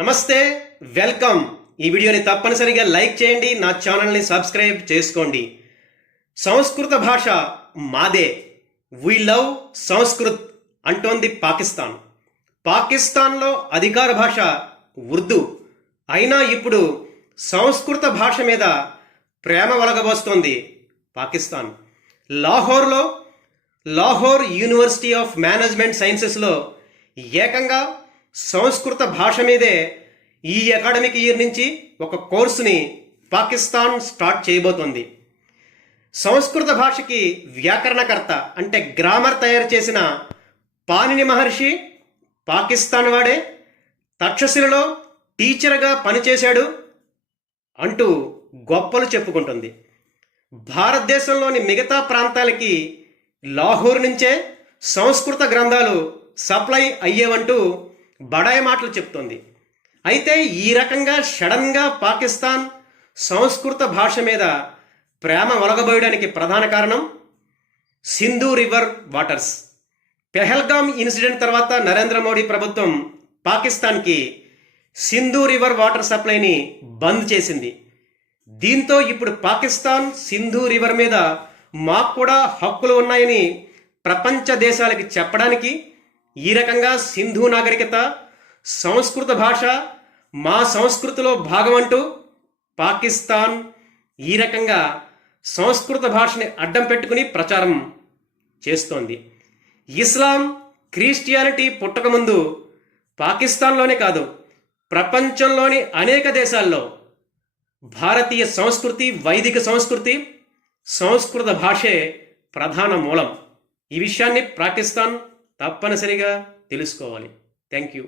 నమస్తే, వెల్కమ్. ఈ వీడియోని తప్పనిసరిగా లైక్ చేయండి, నా ఛానల్ని సబ్స్క్రైబ్ చేసుకోండి. సంస్కృత భాష మాదే, వి లవ్ సంస్కృత్ అంటోంది పాకిస్తాన్. పాకిస్తాన్లో అధికార భాష ఉర్దూ అయినా ఇప్పుడు సంస్కృత భాష మీద ప్రేమ ఒలగబోస్తోంది Pakistan. Lahore university of management సైన్సెస్లో ఏకంగా సంస్కృత భాష మీదే ఈ అకాడమిక్ ఇయర్ నుంచి ఒక కోర్సుని పాకిస్తాన్ స్టార్ట్ చేయబోతోంది. సంస్కృత భాషకి వ్యాకరణకర్త అంటే గ్రామర్ తయారు చేసిన పాణిని మహర్షి పాకిస్తాన్ వాడే, తక్షశిలలో టీచర్గా పనిచేశాడు అంటూ గొప్పలు చెప్పుకుంటుంది. భారతదేశంలోని మిగతా ప్రాంతాలకి లాహోర్ నుంచే సంస్కృత గ్రంథాలు సప్లై అయ్యేవంటూ బడాయి మాటలు చెప్తోంది. అయితే ఈ రకంగా సడన్గా పాకిస్తాన్ సంస్కృత భాష మీద ప్రేమ ఒలగబోయడానికి ప్రధాన కారణం Sindhu river waters. Pahalgam incident తర్వాత నరేంద్ర మోడీ ప్రభుత్వం పాకిస్తాన్కి సింధు రివర్ వాటర్ సప్లైని బంద్ చేసింది. దీంతో ఇప్పుడు పాకిస్తాన్ సింధు రివర్ మీద మాకు కూడా హక్కులు ఉన్నాయని ప్రపంచ దేశాలకి చెప్పడానికి ఈ రకంగా సింధు నాగరికత, సంస్కృత భాష మా సంస్కృతిలో భాగం అంటూ పాకిస్తాన్ ఈ రకంగా సంస్కృత భాషని అడ్డం పెట్టుకుని ప్రచారం చేస్తోంది. ఇస్లాం, క్రిస్టియానిటీ పుట్టకముందు పాకిస్తాన్లోనే కాదు ప్రపంచంలోని అనేక దేశాల్లో భారతీయ సంస్కృతి, వైదిక సంస్కృతి, సంస్కృత భాషే ప్రధాన మూలం. ఈ విషయాన్ని పాకిస్తాన్ తప్పనిసరిగా తెలుసుకోవాలి. Thank you.